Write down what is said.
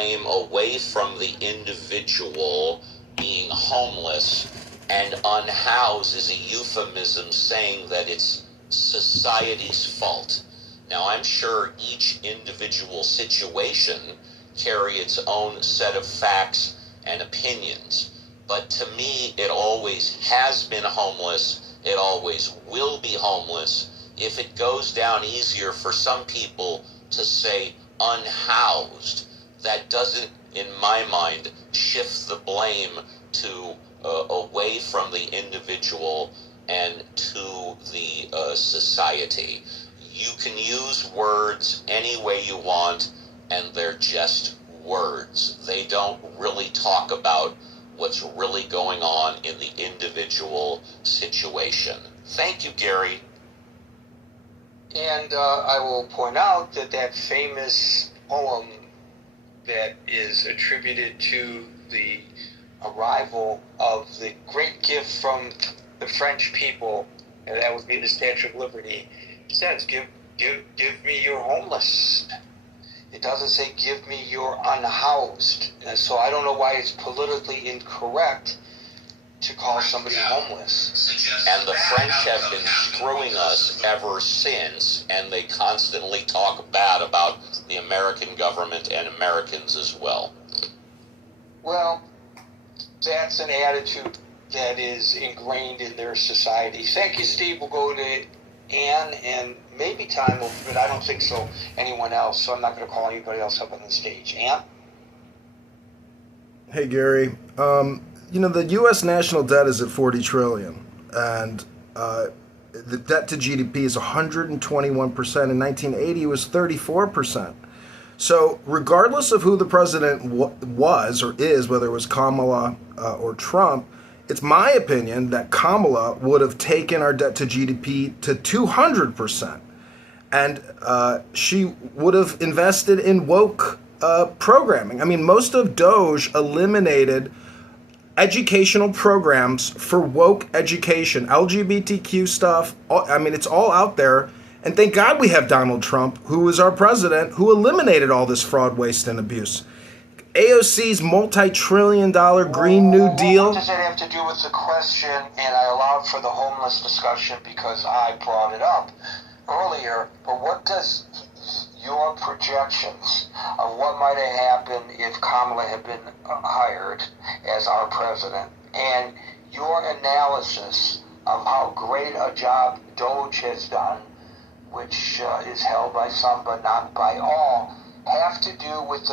blame away from the individual being homeless, and unhoused is a euphemism saying that it's society's fault. Now, I'm sure each individual situation carry its own set of facts and opinions, but to me, it always has been homeless. It always will be homeless. If it goes down easier for some people to say unhoused, that doesn't, in my mind, shift the blame to away from the individual and to the society. You can use words any way you want, and they're just words. They don't really talk about what's really going on in the individual situation. Thank you, Gary. And I will point out that that famous poem that is attributed to the arrival of the great gift from the French people, and that would be the Statue of Liberty, says, give me your homeless. It doesn't say give me your unhoused. And so I don't know why it's politically incorrect to call somebody homeless. And the French have been screwing us ever since, and they constantly talk bad about the American government and Americans as well. Well, that's an attitude that is ingrained in their society. Thank you, Steve. We'll go to Ann, and maybe time will, but I don't think so, anyone else, so I'm not going to call anybody else up on the stage. Ann? Hey, Gary. The U.S. national debt is at $40 trillion, and the debt to GDP is 121%. In 1980, it was 34%. So regardless of who the president was or is, whether it was Kamala or Trump, it's my opinion that Kamala would have taken our debt to GDP to 200%. And she would have invested in woke programming. I mean, most of DOGE eliminated educational programs for woke education, LGBTQ stuff. I mean, it's all out there. And thank God we have Donald Trump, who is our president, who eliminated all this fraud, waste, and abuse. AOC's multi-trillion-dollar Green New Deal. What does that have to do with the question? And I allowed for the homeless discussion because I brought it up earlier. But what does your projections of what might have happened if Kamala had been hired as our president, and your analysis of how great a job DOGE has done, which is held by some but not by all, have to do with the